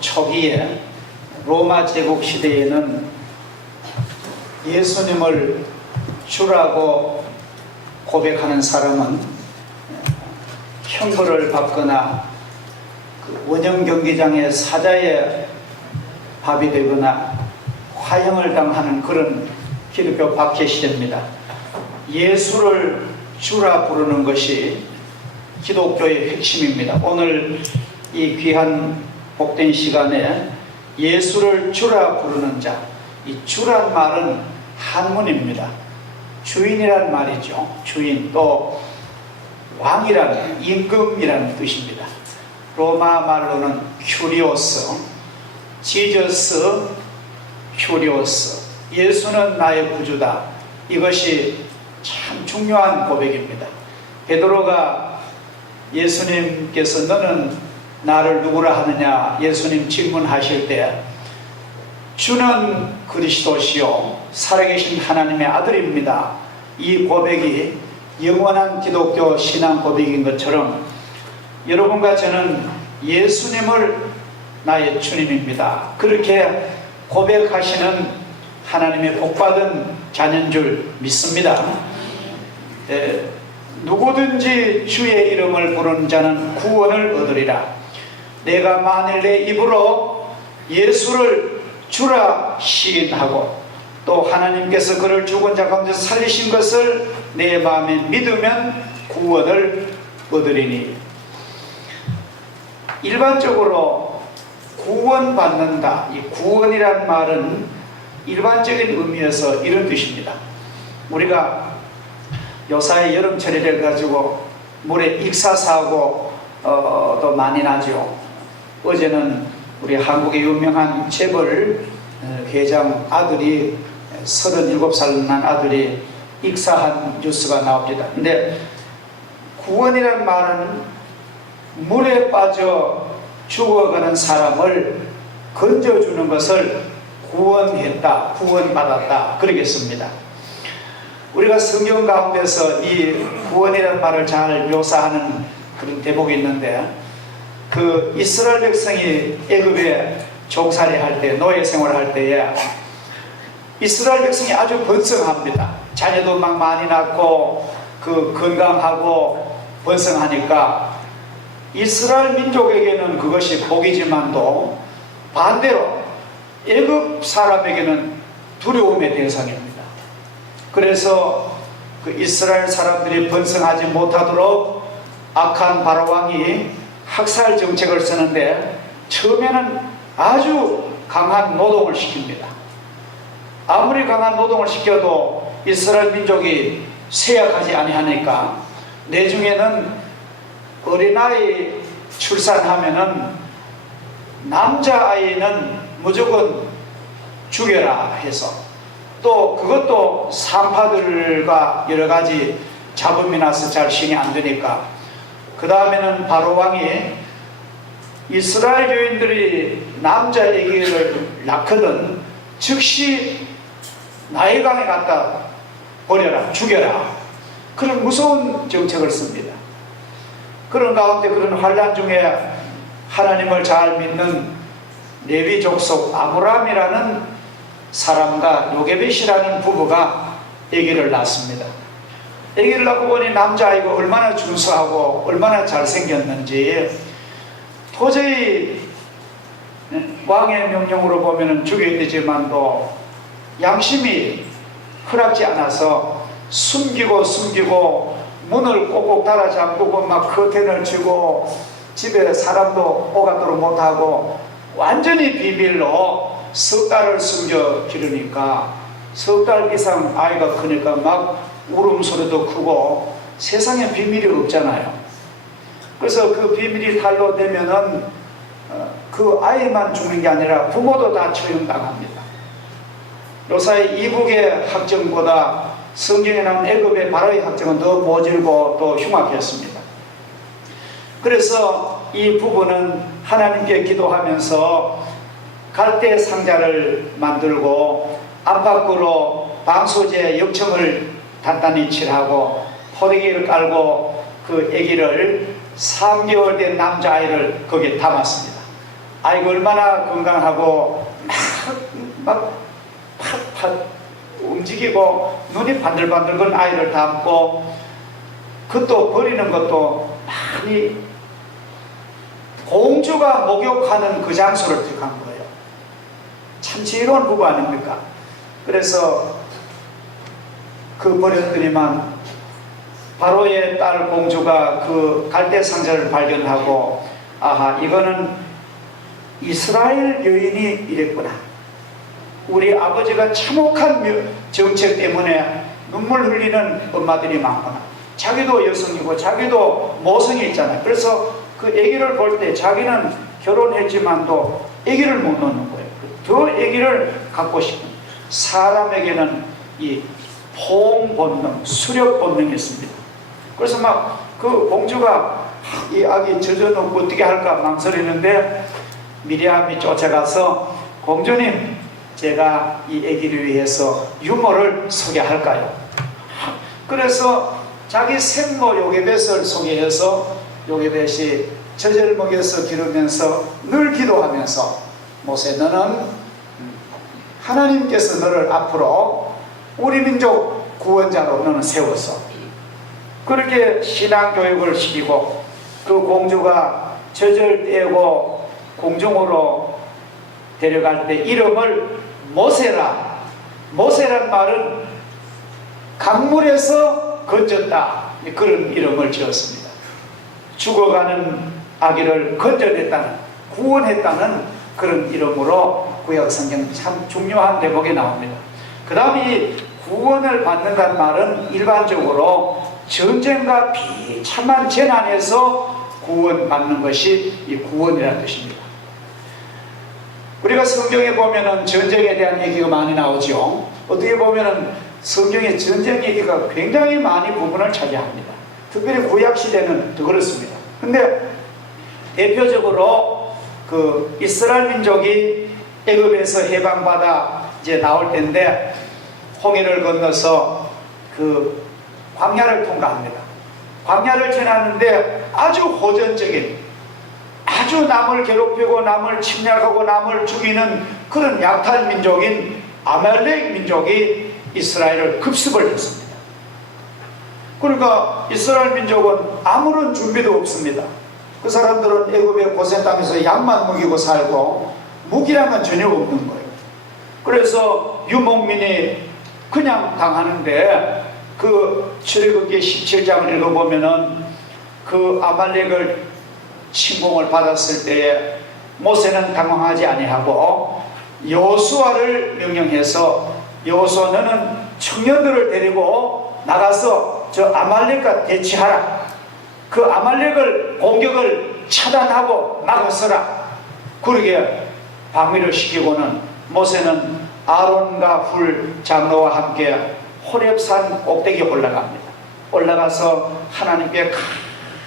초기에 로마 제국 시대에는 예수님을 주라고 고백하는 사람은 형벌을 받거나 원형 경기장의 사자의 밥이 되거나 화형을 당하는 그런 기독교 박해 시대입니다. 예수를 주라 부르는 것이 기독교의 핵심입니다. 오늘 이 귀한 복된 시간에 예수를 주라 부르는 자, 이 주란 말은 한문입니다. 주인이란 말이죠. 주인, 또 왕이란, 임금이라는 뜻입니다. 로마 말로는 큐리오스, 지저스 큐리오스, 예수는 나의 구주다. 이것이 참 중요한 고백입니다. 베드로가 예수님께서 너는 나를 누구라 하느냐 예수님 질문하실 때 주는 그리스도시요 살아계신 하나님의 아들입니다. 이 고백이 영원한 기독교 신앙 고백인 것처럼 여러분과 저는 예수님을 나의 주님입니다. 그렇게 고백하시는 하나님의 복받은 자녀인 줄 믿습니다. 누구든지 주의 이름을 부르는 자는 구원을 얻으리라. 내가 만일 내 입으로 예수를 주라 시인하고 또 하나님께서 그를 죽은 자 가운데서 살리신 것을 내 마음에 믿으면 구원을 얻으리니. 일반적으로 구원받는다, 이 구원이란 말은 일반적인 의미에서 이런 뜻입니다. 우리가 요사이 여름철이 돼가지고 물에 익사사고도 많이 나죠. 어제는 우리 한국의 유명한 재벌 회장 아들이 37살 난 아들이 익사한 뉴스가 나옵니다. 근데 구원이란 말은 물에 빠져 죽어가는 사람을 건져주는 것을 구원했다, 구원받았다 그러겠습니다. 우리가 성경 가운데서 이 구원이라는 말을 잘 묘사하는 그런 대목이 있는데, 그 이스라엘 백성이 애굽에 종살이 할 때, 노예 생활할 때에 이스라엘 백성이 아주 번성합니다. 자녀도 막 많이 낳고 건강하고 번성하니까 이스라엘 민족에게는 그것이 복이지만도 반대로 애굽 사람에게는 두려움의 대상입니다. 그래서 그 이스라엘 사람들이 번성하지 못하도록 악한 바로왕이 학살 정책을 쓰는데 처음에는 아주 강한 노동을 시킵니다. 아무리 강한 노동을 시켜도 이스라엘 민족이 쇠약하지 아니하니까 내중에는 어린아이 출산하면은 남자아이는 무조건 죽여라 해서, 또 그것도 산파들과 여러가지 잡음이 나서 잘 신이 안 되니까 그 다음에는 바로왕이 이스라엘 여인들이 남자 아기를 낳거든 즉시 나일강에 갖다 버려라, 죽여라, 그런 무서운 정책을 씁니다. 그런 가운데 그런 환란 중에 하나님을 잘 믿는 레위 족속 아브라함이라는 사람과 요게벳이라는 부부가 아기를 낳습니다. 아기를 낳고 보니 남자아이가 얼마나 준수하고 얼마나 잘생겼는지 도저히 왕의 명령으로 보면 죽여야 되지만도 양심이 허락지 않아서 숨기고 문을 꼭꼭 달아 잠그고 막 커튼을 치고 집에 사람도 오가도록 못하고 완전히 비밀로 석 달을 숨겨 기르니까 석 달 이상 아이가 크니까 막 울음소리도 크고 세상에 비밀이 없잖아요. 그래서 그 비밀이 탄로되면은 그 아이만 죽는 게 아니라 부모도 다 처형당합니다. 요사이 이북의 학정보다 성경에 나온 애굽의 바로의 학정은 더 모질고 또 흉악했습니다. 그래서 이 부부는 하나님께 기도하면서 갈대 상자를 만들고 안팎으로 방소제 역청을 단단히 칠하고 포대기를 깔고 그 아기를 3개월 된 남자아이를 거기에 담았습니다. 아이고 얼마나 건강하고 막 팍팍 움직이고 눈이 반들반들 건 아이를 담고 그것도 버리는 것도 많이 공주가 목욕하는 그 장소를 택한 거예요. 참 지혜로운 부부 아닙니까? 그래서 그 버렸더니만 바로의 딸 공주가 그 갈대 상자를 발견하고 아하 이거는 이스라엘 여인이 이랬구나. 우리 아버지가 참혹한 정책 때문에 눈물 흘리는 엄마들이 많구나. 자기도 여성이고 자기도 모성이 있잖아요. 그래서 그 아기를 볼 때 자기는 결혼했지만도 아기를 못 놓는 거예요. 더 아기를 갖고 싶은 사람에게는 이 포옹 본능, 수렵 본능이 있습니다. 그래서 막 그 공주가 이 아기 젖어놓고 어떻게 할까 망설이는데 미리암이 쫓아가서 공주님 제가 이 아기를 위해서 유모를 소개할까요? 그래서 자기 생모 요게벳을 소개해서 요게벳이 젖을 먹여서 기르면서 늘 기도하면서 모세 너는 하나님께서 너를 앞으로 우리 민족 구원자로 너는 세웠어. 그렇게 신앙교육을 시키고 그 공주가 젖을 떼고 공중으로 데려갈 때 이름을 모세라. 모세란 말은 강물에서 건졌다. 그런 이름을 지었습니다. 죽어가는 아기를 건져냈다는, 구원했다는 그런 이름으로 구약성경 참 중요한 대목이 나옵니다. 그 다음에 이 구원을 받는다는 말은 일반적으로 전쟁과 비참한 재난에서 구원받는 것이 이 구원이라는 뜻입니다. 우리가 성경에 보면은 전쟁에 대한 얘기가 많이 나오죠. 어떻게 보면은 성경의 전쟁 얘기가 굉장히 많이 부분을 차지합니다. 특별히 구약시대는 더 그렇습니다. 근데 대표적으로 그 이스라엘 민족이 애굽에서 해방받아 이제 나올 때인데 홍해를 건너서 그 광야를 통과합니다. 광야를 지나는데 아주 호전적인, 아주 남을 괴롭히고 남을 침략하고 남을 죽이는 그런 약탈 민족인 아말렉 민족이 이스라엘을 급습을 했습니다. 그러니까 이스라엘 민족은 아무런 준비도 없습니다. 그 사람들은 애굽의 고센 땅에서 양만 먹이고 살고 무기량은 전혀 없는 거예요. 그래서 유목민이 그냥 당하는데 그 출애굽기 17장을 읽어보면은 그 아말렉을 침공을 받았을 때에 모세는 당황하지 아니하고 여호수아를 명령해서 여호수아 너는 청년들을 데리고 나가서 저 아말렉과 대치하라. 그 아말렉을 공격을 차단하고 막아서라. 그러게 방위를 시키고는 모세는 아론과 훌 장로와 함께 호렙산 꼭대기에 올라갑니다. 올라가서 하나님께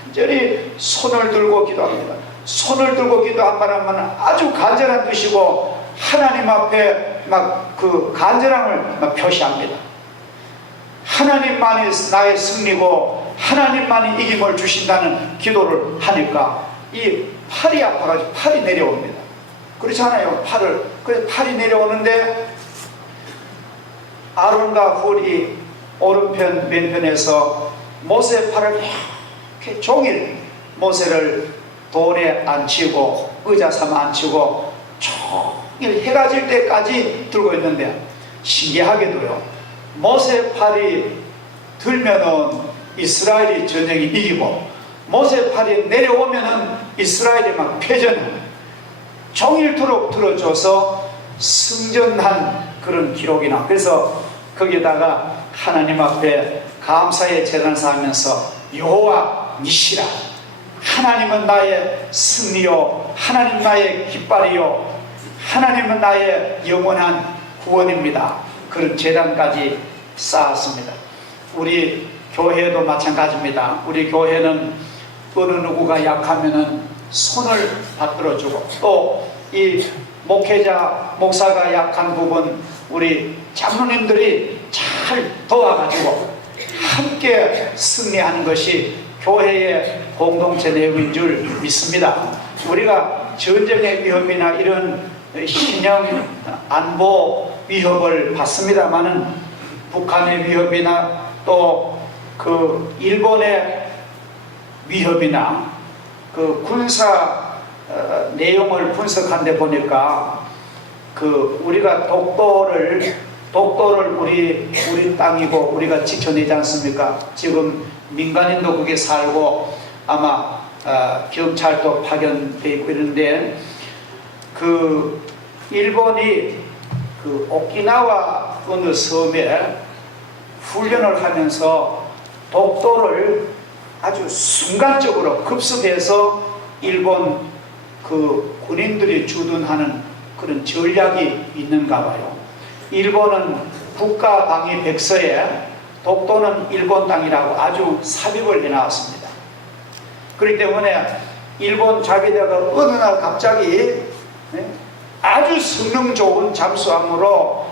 간절히 손을 들고 기도합니다. 손을 들고 기도한 바람은 아주 간절한 뜻이고 하나님 앞에 막 그 간절함을 막 표시합니다. 하나님만이 나의 승리고 하나님만이 이김을 주신다는 기도를 하니까 이 팔이 아파가지고 팔이 내려옵니다. 그렇잖아요. 그래서 팔이 내려오는데 아론과 훌이 오른편 왼편에서 모세 팔을 이렇게 종일 모세를 돌에 앉히고 의자 삼아 앉히고 종일 해가 질 때까지 들고 있는데 신기하게도요 모세 팔이 들면은 이스라엘이 전쟁이 이기고 모세 팔이 내려오면은 이스라엘이 막 패전을 종일토록 들어줘서 승전한 그런 기록이 나. 그래서 거기에다가 하나님 앞에 감사의 제단을 쌓으면서 여호와 니시라 하나님은 나의 승리요 하나님 나의 깃발이요 하나님은 나의 영원한 구원입니다. 그런 제단까지 쌓았습니다. 우리 교회도 마찬가지입니다. 우리 교회는 어느 누구가 약하면은 손을 받들어주고 또 이 목회자, 목사가 약한 부분 우리 장로님들이 잘 도와가지고 함께 승리하는 것이 교회의 공동체 내용인 줄 믿습니다. 우리가 전쟁의 위협이나 이런 신형 안보 위협을 받습니다만은 북한의 위협이나 또 그 일본의 위협이나 그 군사 내용을 분석한 데 보니까 그 우리가 독도를 우리 땅이고 우리가 지켜내지 않습니까? 지금 민간인도 거기에 살고 아마 경찰도 파견돼 있고 이런데 그 일본이 그 오키나와 어느 섬에 훈련을 하면서 독도를 아주 순간적으로 급습해서 일본 그 군인들이 주둔하는 그런 전략이 있는가 봐요. 일본은 국가방위 백서에 독도는 일본 땅이라고 아주 삽입을 해놨습니다. 그렇기 때문에 일본 자위대가 어느 날 갑자기 아주 성능 좋은 잠수함으로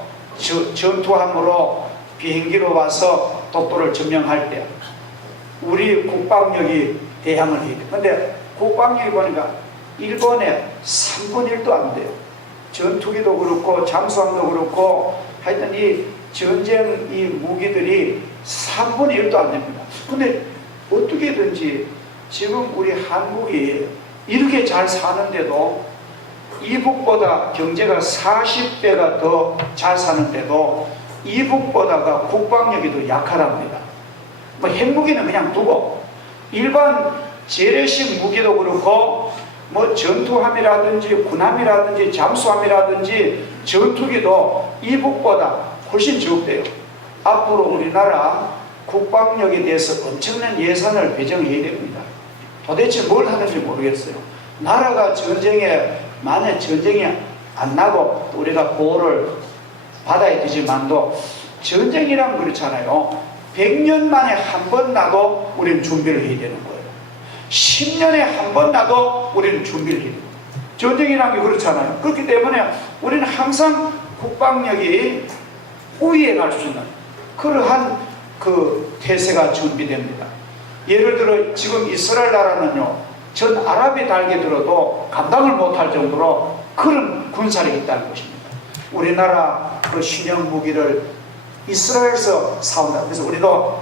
전투함으로 비행기로 와서 독도를 점령할 때 우리 국방력이 대항을 해야 돼요. 근데 국방력이 보니까 일본에 3분의 1도 안 돼요. 전투기도 그렇고 잠수함도 그렇고 하여튼 이 전쟁 이 무기들이 3분의 1도 안 됩니다. 근데 어떻게든지 지금 우리 한국이 이렇게 잘 사는데도 이북보다 경제가 40배가 더 잘 사는데도 이북보다가 국방력이 더 약하답니다. 뭐 핵무기는 그냥 두고 일반 재래식 무기도 그렇고 뭐 전투함이라든지 군함이라든지 잠수함이라든지 전투기도 이북보다 훨씬 적대요. 앞으로 우리나라 국방력에 대해서 엄청난 예산을 배정해야 됩니다. 도대체 뭘 하는지 모르겠어요. 나라가 만약 전쟁이 안 나고 우리가 보호를 받아야 되지만도 전쟁이란 그렇잖아요. 100년 만에 한 번 나도 우리는 준비를 해야 되는 거예요. 10년에 한 번 나도 우리는 준비를 해야 돼요. 전쟁이란 게 그렇잖아요. 그렇기 때문에 우리는 항상 국방력이 우위에 갈 수 있는 그러한 그 태세가 준비됩니다. 예를 들어 지금 이스라엘 나라는요, 전 아랍이 달게 들어도 감당을 못할 정도로 그런 군사력이 있다는 것입니다. 우리나라 그 신형 무기를 이스라엘에서 사온다. 그래서 우리도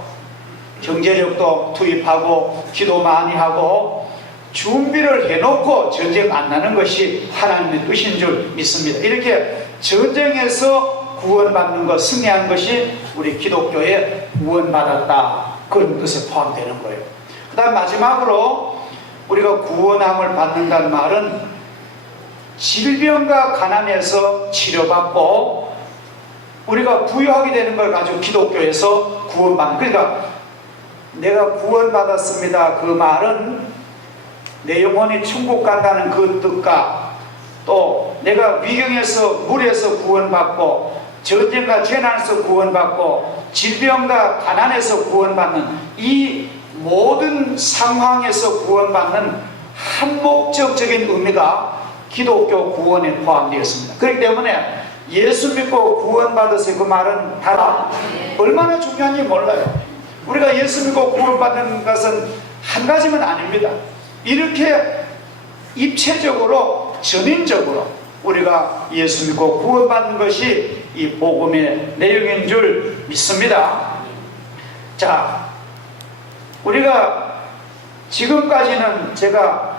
경제력도 투입하고 기도 많이 하고 준비를 해놓고 전쟁 안 나는 것이 하나님의 뜻인 줄 믿습니다. 이렇게 전쟁에서 구원받는 것, 승리한 것이 우리 기독교에 구원받았다, 그런 뜻에 포함되는 거예요. 그 다음 마지막으로 우리가 구원함을 받는다는 말은 질병과 가난에서 치료받고 우리가 부유하게 되는 걸 가지고 기독교에서 구원받는, 그러니까 내가 구원받았습니다 그 말은 내 영혼이 천국 간다는 그 뜻과 또 내가 위경에서 물에서 구원받고 전쟁과 재난에서 구원받고 질병과 가난에서 구원받는 이 모든 상황에서 구원받는 한 목적적인 의미가 기독교 구원에 포함되어 있습니다. 그렇기 때문에 예수 믿고 구원받으세요 그 말은 다 얼마나 중요한지 몰라요. 우리가 예수 믿고 구원받는 것은 한 가지만 아닙니다. 이렇게 입체적으로 전인적으로 우리가 예수 믿고 구원받는 것이 이 복음의 내용인 줄 믿습니다. 자, 우리가 지금까지는 제가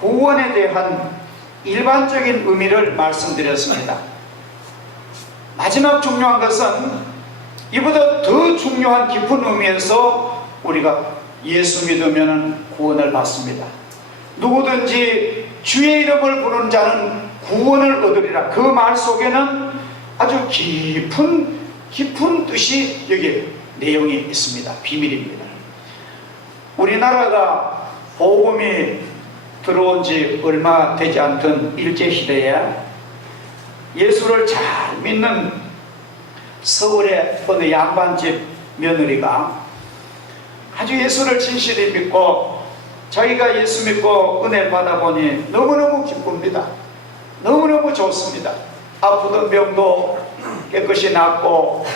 구원에 대한 일반적인 의미를 말씀드렸습니다. 마지막 중요한 것은 이보다 더 중요한 깊은 의미에서 우리가 예수 믿으면 구원을 받습니다. 누구든지 주의 이름을 부르는 자는 구원을 얻으리라. 그 말 속에는 아주 깊은 뜻이 여기 내용이 있습니다. 비밀입니다. 우리나라가 복음이 들어온 지 얼마 되지 않던 일제시대에 예수를 잘 믿는 서울의 어느 양반집 며느리가 아주 예수를 진실히 믿고 자기가 예수 믿고 은혜를 받아보니 너무너무 기쁩니다. 너무너무 좋습니다. 아프던 병도 깨끗이 낫고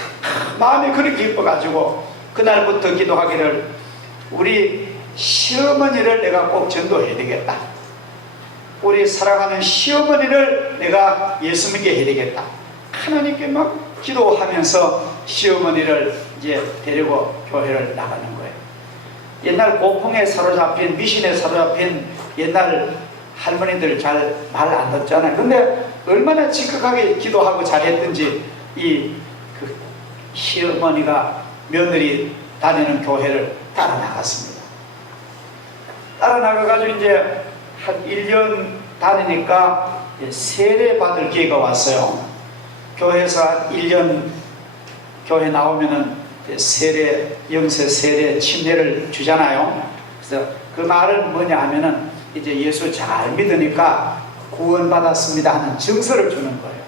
마음이 그렇게 기뻐가지고 그날부터 기도하기를 우리 시어머니를 내가 꼭 전도해야 되겠다. 우리 사랑하는 시어머니를 내가 예수 믿게 해야 되겠다. 하나님께 막 기도하면서 시어머니를 이제 데리고 교회를 나가는 거예요. 옛날 고풍에 사로잡힌, 미신에 사로잡힌 옛날 할머니들 잘 말 안 듣잖아요. 근데 얼마나 지극하게 기도하고 잘했든지 그 시어머니가 며느리 다니는 교회를 따라 나갔습니다. 따라 나가가지고 이제 한 1년 다니니까 세례 받을 기회가 왔어요. 교회에서 한 1년 교회 나오면은 세례, 영세 세례 침례를 주잖아요. 그래서 그 말은 뭐냐 하면은 이제 예수 잘 믿으니까 구원받았습니다 하는 증서를 주는 거예요.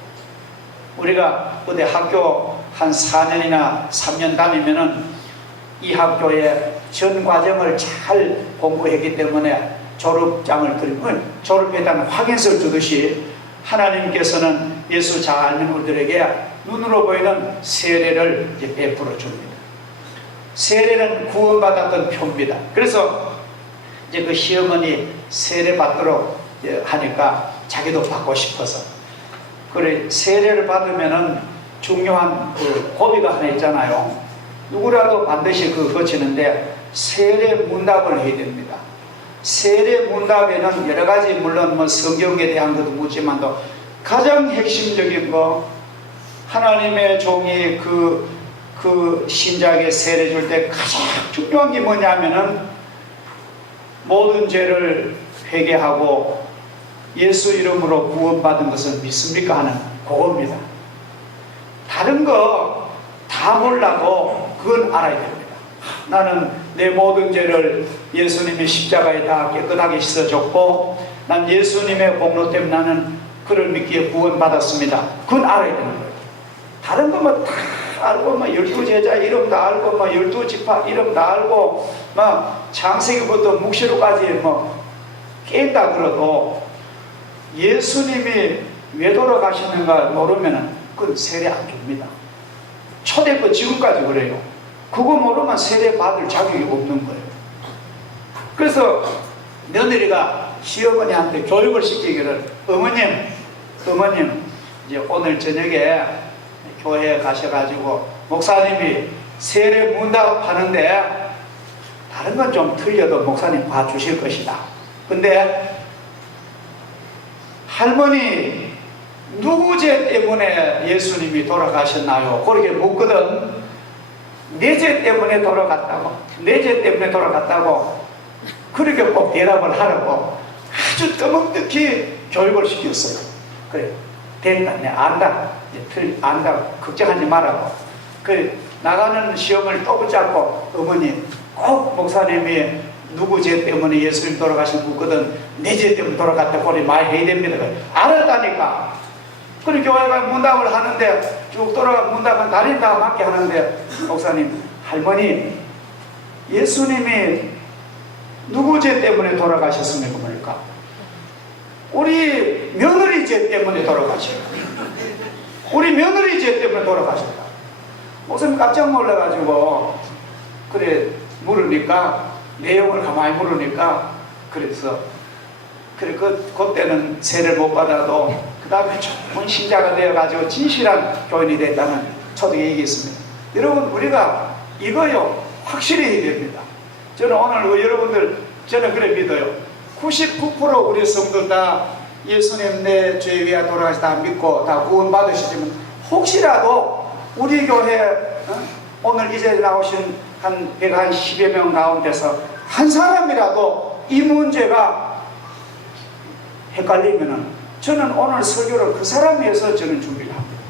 우리가 어디 학교 한 4년이나 3년 다니면은 이 학교에 전 과정을 잘 공부했기 때문에 졸업장을 드리면 졸업했다는 확인서를 주듯이 하나님께서는 예수 잘 믿는 우리들에게 눈으로 보이는 세례를 이제 베풀어 줍니다. 세례는 구원받았던 표입니다. 그래서 이제 그 시어머니 세례 받도록 하니까 자기도 받고 싶어서, 그래 세례를 받으면은 중요한 그 고비가 하나 있잖아요. 누구라도 반드시 그거 거치는데 세례 문답을 해야 됩니다. 세례 문답에는 여러 가지 물론 뭐 성경에 대한 것도 묻지만도 가장 핵심적인 거, 하나님의 종이 그 신자에게 세례 줄 때 가장 중요한 게 뭐냐면은 모든 죄를 회개하고 예수 이름으로 구원받은 것을 믿습니까 하는 그겁니다. 다른 거 다 몰라도 그건 알아야 됩니다. 나는 내 모든 죄를 예수님의 십자가에 다 깨끗하게 씻어줬고 난 예수님의 공로 때문에 나는 그를 믿기에 구원받았습니다. 그건 알아야 되는 거예요. 다른 거 뭐 다 알고 막 12제자 이름 다 알고 막 12지파 이름 다 알고 막 창세기부터 묵시로까지 뭐 깬다 그러도 예수님이 왜 돌아가시는가 모르면 그건 세례 안 줍니다. 초대부터 지금까지 그래요. 그거 모르면 세례 받을 자격이 없는 거예요. 그래서 며느리가 시어머니한테 교육을 시키기를, 어머님 이제 오늘 저녁에 교회에 가셔가지고 목사님이 세례 문답하는데 다른 건 좀 틀려도 목사님 봐주실 것이다. 근데 할머니 누구 죄 때문에 예수님이 돌아가셨나요? 그렇게 묻거든. 내 죄 때문에 돌아갔다고, 내 죄 때문에 돌아갔다고 그렇게 꼭 대답을 하라고 아주 뜨문뜨기 교육을 시켰어요. 그래, 됐다, 내 안다, 안다, 걱정하지 말라고. 그래, 나가는 시험을 또 붙잡고, 어머니 꼭 목사님이 누구 죄 때문에 예수님 돌아가신 묻거든 내 죄 때문에 돌아갔다 그래 말해야 됩니다. 그래, 알았다니까. 그래, 교회가 문답을 하는데 쭉 돌아가 문답은 다른 다 맞게 하는데, 목사님, 할머니 예수님이 누구 죄 때문에 돌아가셨습니까? 그러니까 우리 며느리 죄 때문에 돌아가셨다. 우리 며느리 죄 때문에 돌아가셨다. 목사님 깜짝 놀라가지고 그래 물으니까, 내용을 가만히 물으니까, 그래서 그래 그때는 세례를 못 받아도 그 다음에 좋은 신자가 되어가지고 진실한 교인이 됐다는 저도 얘기했습니다. 여러분, 우리가 이거요 확실히 해야 됩니다. 저는 오늘 여러분들, 저는 그래 믿어요. 99% 우리 성도 다 예수님 내 죄 위에 돌아가시 다 믿고 다 구원 받으시지만, 혹시라도 우리 교회 오늘 이제 나오신 한 110여 명 가운데서 한 사람이라도 이 문제가 헷갈리면은, 저는 오늘 설교를 그 사람에 의해서 저는 준비를 합니다.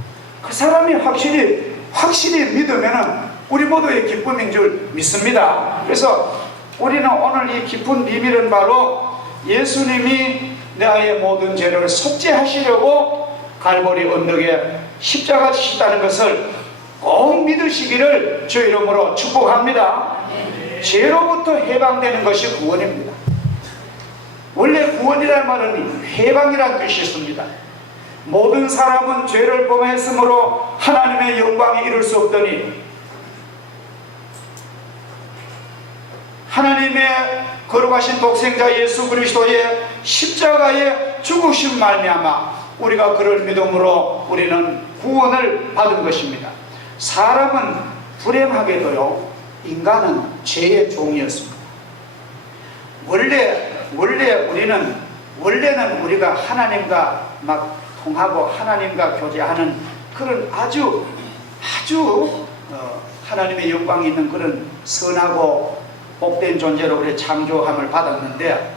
그 사람이 확실히 믿으면은 우리 모두의 기쁨인 줄 믿습니다. 그래서 우리는 오늘 이 깊은 비밀은 바로 예수님이 나의 모든 죄를 속죄하시려고 갈보리 언덕에 십자가 지셨다는 것을 꼭 믿으시기를 주 이름으로 축복합니다. 죄로부터 해방되는 것이 구원입니다. 원래 구원이라는 말은 해방이라는 뜻이 있습니다. 모든 사람은 죄를 범했으므로 하나님의 영광에 이룰 수 없더니 하나님의 거룩하신 독생자 예수 그리스도의 십자가의 죽으심 말미암아 우리가 그를 믿음으로 우리는 구원을 받은 것입니다. 사람은 불행하게도요, 인간은 죄의 종이었습니다. 원래는 우리가 하나님과 막 통하고 하나님과 교제하는 그런 아주 하나님의 영광이 있는 그런 선하고 복된 존재로 우리 창조함을 받았는데,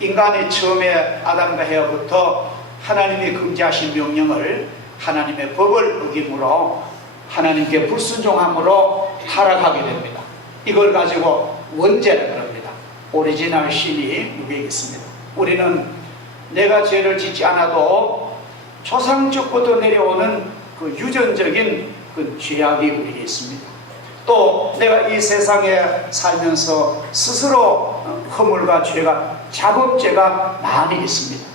인간이 처음에 아담과 해와부터 하나님이 금지하신 명령을, 하나님의 법을 어김으로 하나님께 불순종함으로 타락하게 됩니다. 이걸 가지고 원죄라 그럽니다. 오리지널 신이 누구에게 있습니다. 우리는 내가 죄를 짓지 않아도 조상적부터 내려오는 그 유전적인 그 죄악이 우리에게 있습니다. 또 내가 이 세상에 살면서 스스로 허물과 죄가, 자범죄가 많이 있습니다.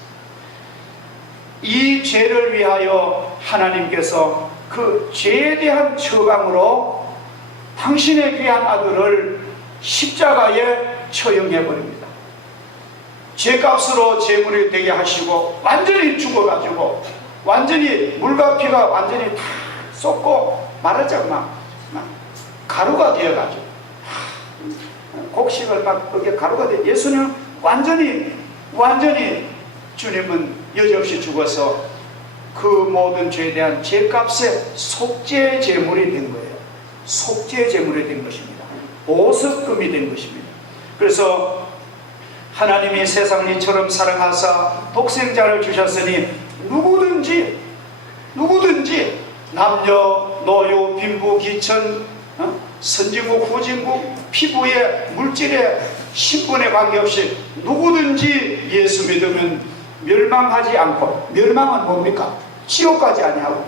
이 죄를 위하여 하나님께서 그 죄에 대한 처방으로 당신의 귀한 아들을 십자가에 처형해 버립니다. 죄값으로 제물이 되게 하시고 완전히 죽어가지고 완전히 물과 피가 완전히 다 쏟고 말하자면 가루가 되어가지고 곡식을 막 그게 가루가 돼. 예수님 완전히 주님은 여지없이 죽어서 그 모든 죄에 대한 죄값의 속죄 제물이 된 거예요. 속죄 제물이 된 것입니다. 보석금이 된 것입니다. 그래서 하나님이 세상을 이처럼 사랑하사 독생자를 주셨으니 누구든지 남녀 노요 빈부 기천 선진국 후진국 피부의 물질의 신분에 관계없이 누구든지 예수 믿으면 멸망하지 않고, 멸망은 뭡니까? 지옥 가지 아니하고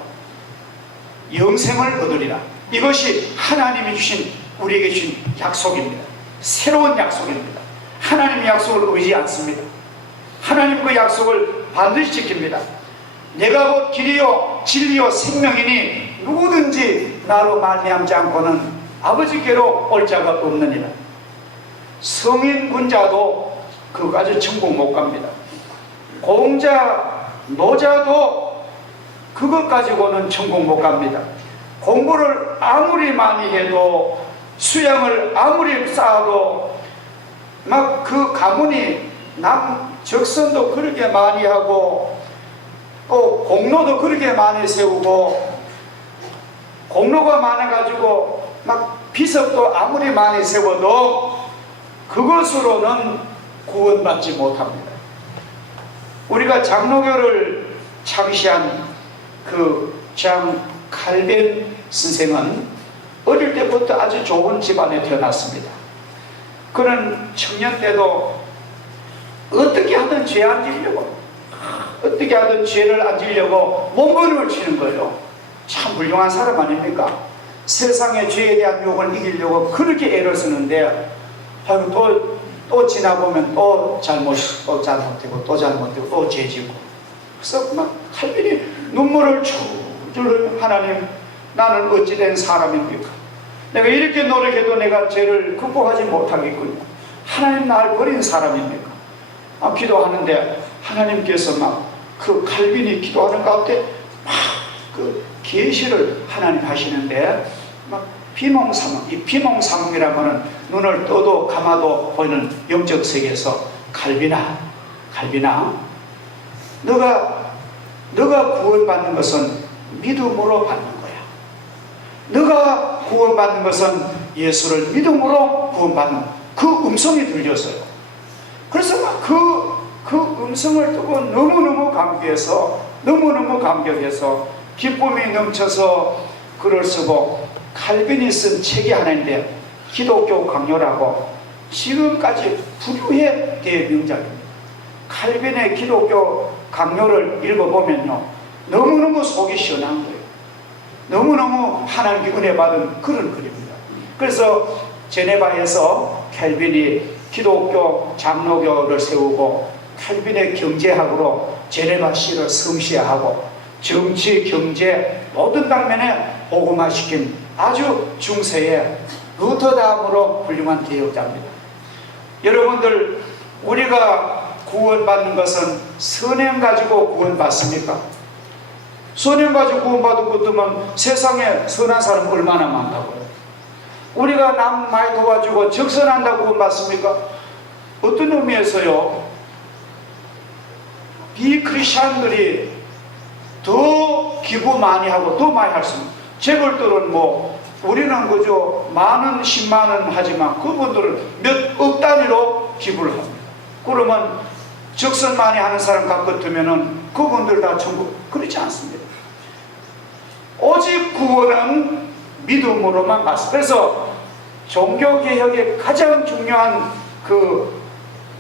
영생을 얻으리라. 이것이 하나님이 주신, 우리에게 주신 약속입니다. 새로운 약속입니다. 하나님의 약속을 의지 않습니다. 하나님 그 약속을 반드시 지킵니다. 내가 곧 길이요 진리요 생명이니 누구든지 나로 말미암지 않고는 아버지께로 올 자가 없느니라. 성인 군자도 그까지 천국 못 갑니다. 공자 노자도 그것 가지고는 천국 못 갑니다. 공부를 아무리 많이 해도, 수양을 아무리 쌓아도, 막 그 가문이 적선도 그렇게 많이 하고 또 공로도 그렇게 많이 세우고, 공로가 많아가지고 막 비석도 아무리 많이 세워도 그것으로는 구원받지 못합니다. 우리가 장로교를 창시한 그 장 칼빈 선생은 어릴 때부터 아주 좋은 집안에 태어났습니다. 그는 청년 때도 어떻게 하든 죄 안 지려고, 어떻게 하든 죄를 안 지려고 몸부림을 치는 거예요. 참 훌륭한 사람 아닙니까? 세상의 죄에 대한 욕을 이기려고 그렇게 애를 쓰는데, 또 지나보면 또 잘못되고 또 잘못되고 또 죄지고, 그래서 막 칼빈이 눈물을 줄줄, 하나님 나는 어찌된 사람입니까? 내가 이렇게 노력해도 내가 죄를 극복하지 못하겠군요. 하나님 나를 버린 사람입니까? 기도하는데 하나님께서 막 그 칼빈이 기도하는 가운데 막 그 계시를 하나님 하시는데, 막 비몽사몽, 이 비몽사몽이라고는 눈을 떠도 감아도 보이는 영적 세계에서 칼빈아 너가 구원받는 것은 믿음으로 받는 거야. 너가 구원받는 것은 예수를 믿음으로 구원받는 거야. 그 음성이 들렸어요. 그래서 막 그 음성을 듣고 너무너무 감격해서 기쁨이 넘쳐서 글을 쓰고, 칼빈이 쓴 책이 하나 있는데 기독교 강요라고, 지금까지 불후의 대명작입니다. 칼빈의 기독교 강요를 읽어보면요, 너무너무 속이 시원한 거예요. 너무너무 하나님께 은혜 받은 그런 글입니다. 그래서 제네바에서 칼빈이 기독교 장로교를 세우고, 칼빈의 경제학으로 제네바시를 성시하고 정치, 경제 모든 방면에 복음화시킨 아주 중세의 루터 다음으로 훌륭한 개혁자입니다. 여러분들, 우리가 구원받는 것은 선행 가지고 구원받습니까? 선행 가지고 구원받은 것도면 세상에 선한 사람 얼마나 많다고요. 우리가 남 많이 도와주고 적선한다고 구원받습니까? 어떤 의미에서요, 비크리스찬들이 더 기부 많이 하고 더 많이 할 수 있습니다. 재벌들은 뭐 우리는 그저 만원 10만원 하지만 그분들은 몇 억 단위로 기부를 합니다. 그러면 적선 많이 하는 사람 같으면은 그분들 다 천국, 그렇지 않습니다. 오직 구원은 믿음으로만 받습니다. 그래서 종교개혁의 가장 중요한 그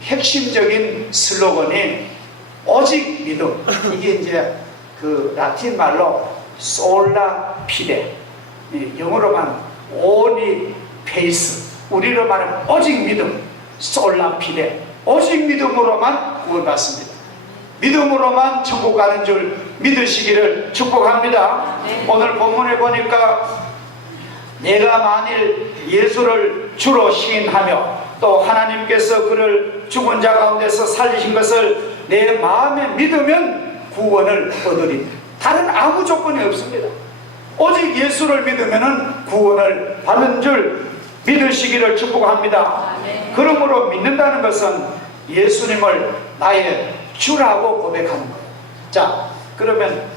핵심적인 슬로건이 오직 믿음. 이게 이제 그 라틴 말로 솔라 피데, 영어로만 only faith, 우리로 말하면 오직 믿음, 솔라 피데, 오직 믿음으로만 구원받습니다. 믿음으로만 천국 가는 줄 믿으시기를 축복합니다. 오늘 본문에 보니까 내가 만일 예수를 주로 시인하며 또 하나님께서 그를 죽은 자 가운데서 살리신 것을 내 마음에 믿으면 구원을 얻으리. 다른 아무 조건이 없습니다. 오직 예수를 믿으면 구원을 받는 줄 믿으시기를 축복합니다. 그러므로 믿는다는 것은 예수님을 나의 주라고 고백하는 거예요. 자, 그러면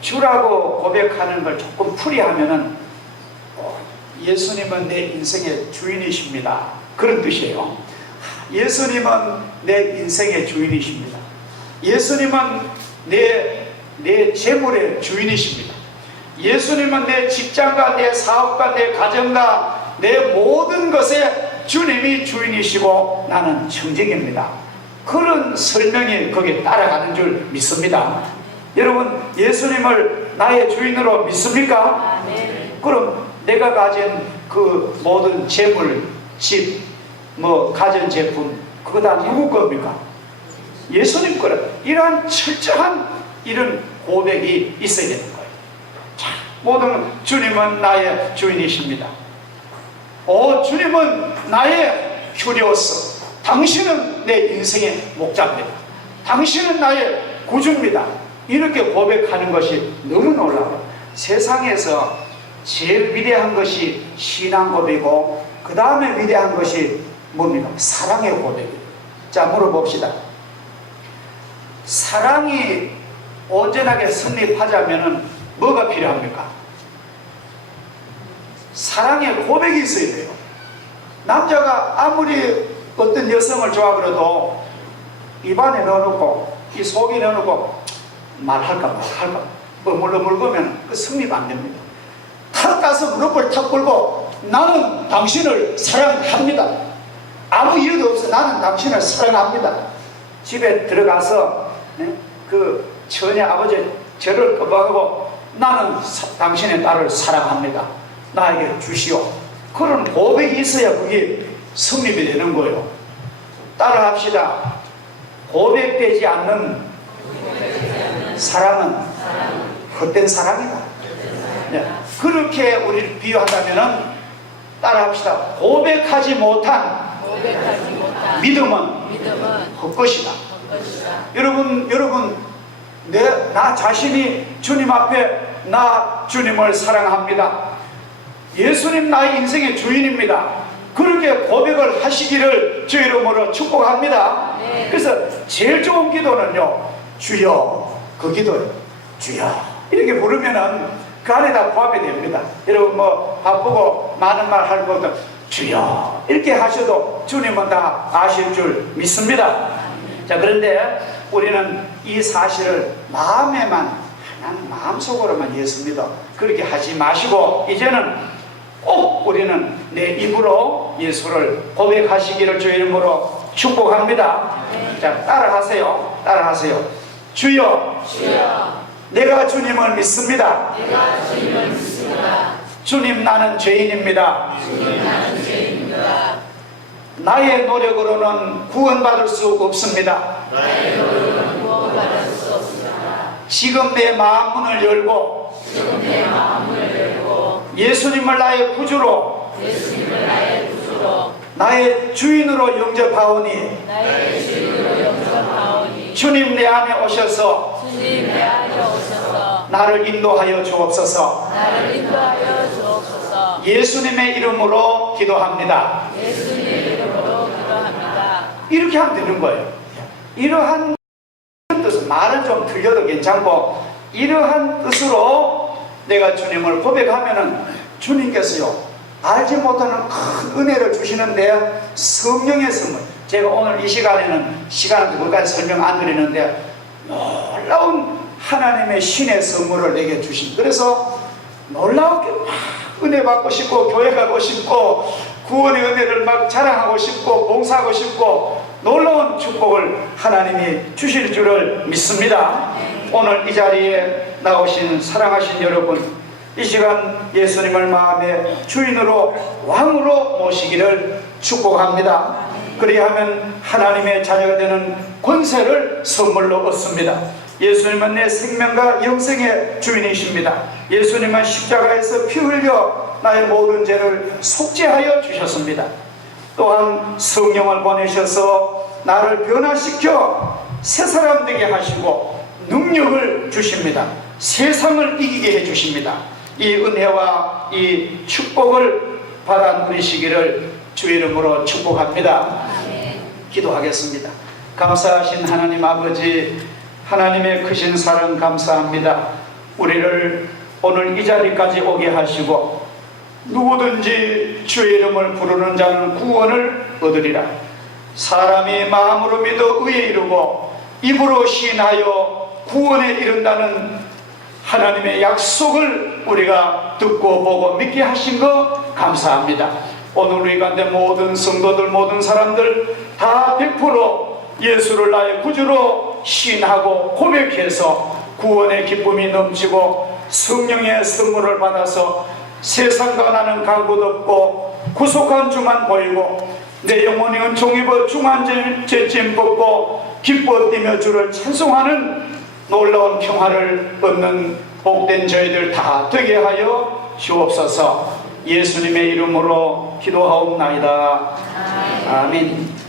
주라고 고백하는 걸 조금 풀이하면은 예수님은 내 인생의 주인이십니다, 그런 뜻이에요. 예수님은 내 인생의 주인이십니다. 예수님은 내 재물의 주인이십니다. 예수님은 내 직장과 내 사업과 내 가정과 내 모든 것에 주님이 주인이시고 나는 청직입니다. 그런 설명이 거기에 따라가는 줄 믿습니다. 여러분, 예수님을 나의 주인으로 믿습니까? 그럼 내가 가진 그 모든 재물, 집, 뭐 가전제품, 그거 다 누구 겁니까? 예수님 거라. 이러한 철저한 이런 고백이 있어야 되는 거예요. 자, 모든 주님은 나의 주인이십니다. 주님은 나의 휴리오스, 당신은 내 인생의 목자입니다. 당신은 나의 구주입니다. 이렇게 고백하는 것이 너무 놀라워요. 세상에서 제일 위대한 것이 신앙 고백이고 그 다음에 위대한 것이 뭡니까? 사랑의 고백이에요. 자, 물어봅시다. 사랑이 온전하게 성립하자면 뭐가 필요합니까? 사랑의 고백이 있어야 돼요. 남자가 아무리 어떤 여성을 좋아 그래도 입안에 넣어놓고 이 속에 넣어놓고 말할까 머물러물거면 그 성립 안 됩니다. 탁 가서 무릎을 탁 꿇고 나는 당신을 사랑합니다. 아무 이유도 없어 나는 당신을 사랑합니다. 집에 들어가서 그 처녀 아버지 저를 꺼박하고 나는 당신의 딸을 사랑합니다. 나에게 주시오. 그런 고백이 있어야 그게 성립이 되는 거예요. 따라합시다. 고백되지 않는 사랑은 헛된 사랑이다. 네. 그렇게 우리를 비유한다면 따라합시다. 고백하지 못한 믿음은 헛것이다. 여러분, 나 자신이 주님 앞에 나 주님을 사랑합니다. 예수님 나의 인생의 주인입니다. 그렇게 고백을 하시기를 주 이름으로 축복합니다. 그래서 제일 좋은 기도는요, 주여, 그 기도예요. 주여 이렇게 부르면은 그 안에 다 포함이 됩니다. 여러분 뭐 바쁘고 많은 말 할 것도 주여 이렇게 하셔도 주님은 다 아실 줄 믿습니다. 자, 그런데 우리는 이 사실을 마음에만, 나는 마음속으로만 예수 믿어 그렇게 하지 마시고 이제는 꼭 우리는 내 입으로 예수를 고백하시기를 주 이름으로 축복합니다. 자, 따라하세요. 주여, 내가 주님을 믿습니다. 주님, 나는 죄인입니다. 나의 노력으로는 구원받을 수 없습니다. 지금 내 마음문을 열고 예수님을 나의 구주로 나의 주인으로 영접하오니 나의 주인으로 영접하오니 주님 내 안에 오셔서 주님 내 안에 오셔서 나를 인도하여 주옵소서. 나를 인도하여 주옵소서. 예수님의 이름으로 기도합니다. 예수님 이름으로 기도합니다. 이렇게 하면 되는 거예요. 이러한 뜻, 말은 좀 틀려도 괜찮고 이러한 뜻으로 내가 주님을 고백하면은 주님께서요 알지 못하는 큰 은혜를 주시는데 성령의 선물, 제가 오늘 이 시간에는 시간을 그것까지 설명 안 드리는데 놀라운 하나님의 신의 선물을 내게 주신, 그래서 놀랍게 막 은혜 받고 싶고 교회 가고 싶고 구원의 은혜를 막 자랑하고 싶고 봉사하고 싶고 놀라운 축복을 하나님이 주실 줄을 믿습니다. 오늘 이 자리에 나오신 사랑하신 여러분, 이 시간 예수님을 마음의 주인으로 왕으로 모시기를 축복합니다. 그리하면 하나님의 자녀가 되는 권세를 선물로 얻습니다. 예수님은 내 생명과 영생의 주인이십니다. 예수님은 십자가에서 피 흘려 나의 모든 죄를 속죄하여 주셨습니다. 또한 성령을 보내셔서 나를 변화시켜 새 사람 되게 하시고 능력을 주십니다. 세상을 이기게 해주십니다. 이 은혜와 이 축복을 받아 누리시기를 주 이름으로 축복합니다. 기도하겠습니다. 감사하신 하나님 아버지, 하나님의 크신 사랑 감사합니다. 우리를 오늘 이 자리까지 오게 하시고 누구든지 주의 이름을 부르는 자는 구원을 얻으리라. 사람이 마음으로 믿어 의에 이르고 입으로 시인하여 구원에 이른다는 하나님의 약속을 우리가 듣고 보고 믿게 하신 것 감사합니다. 오늘 우리 가운데 모든 성도들, 모든 사람들 다 100% 예수를 나의 구주로 시인하고 고백해서 구원의 기쁨이 넘치고 성령의 선물을 받아서 세상과 나는 갈 곳 없고 구속한 주만 보이고 내 영혼이 은총 입어 중한 죄짐 벗고 기뻐 뛰며 주를 찬송하는 놀라운 평화를 얻는 복된 저희들 다 되게 하여 주옵소서. 예수님의 이름으로 기도하옵나이다. 아멘.